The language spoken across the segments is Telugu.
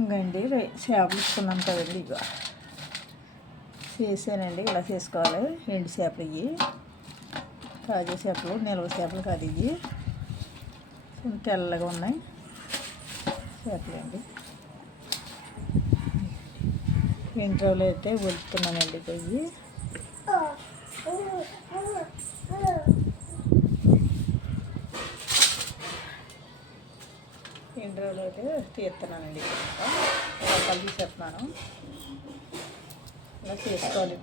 ఇంకండి చేపలు ఇస్తున్నాను కదండి, ఇక చేసానండి. ఇలా చేసుకోవాలి. ఎండు చేపలు ఇవి, తాజా చేపలు, నిల్వ చేపలు కాదు ఇవి. తెల్లగా ఉన్నాయి చేపలు అండి. 2 రోజులు అయితే వలుపుతున్నానండి ఇవి. 2 రోజులు అయితే తీస్తున్నానండి. రకాలు తీసేస్తున్నాను. ఇలా చేసుకోవాలి.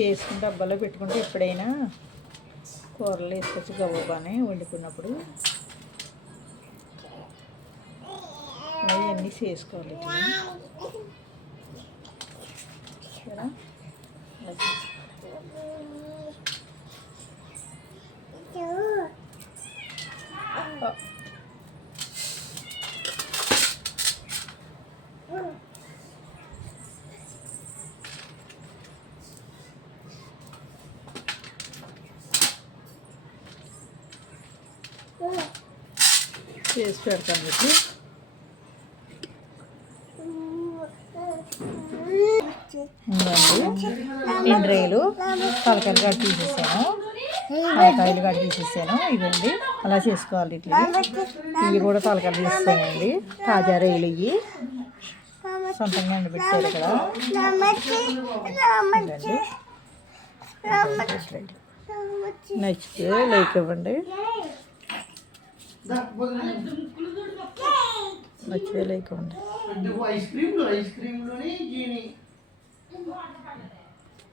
వేసుకుని డబ్బాలో పెట్టుకుంటే ఎప్పుడైనా కూరలు వేసుకొచ్చి గవ్వబానే వండుకున్నప్పుడు అవన్నీ చేసుకోవాలి. సరే, చేసి పెడతాను ఇప్పుడు. ఇంద్రాయిలు తలకాయలు కట్టి తీసేసాను, తలకాయలు కట్టి తీసేసాను. ఇవ్వండి, అలా చేసుకోవాలి. ఇవి కూడా తలకాయలు తీసేసానండి. తాజా రొయ్యలు ఇవి సొంతంగా ఎండబెట్టారు ఇక్కడ. నచ్చితే లైక్ ఇవ్వండి, నచ్చితే లైక్ ఇవ్వండి.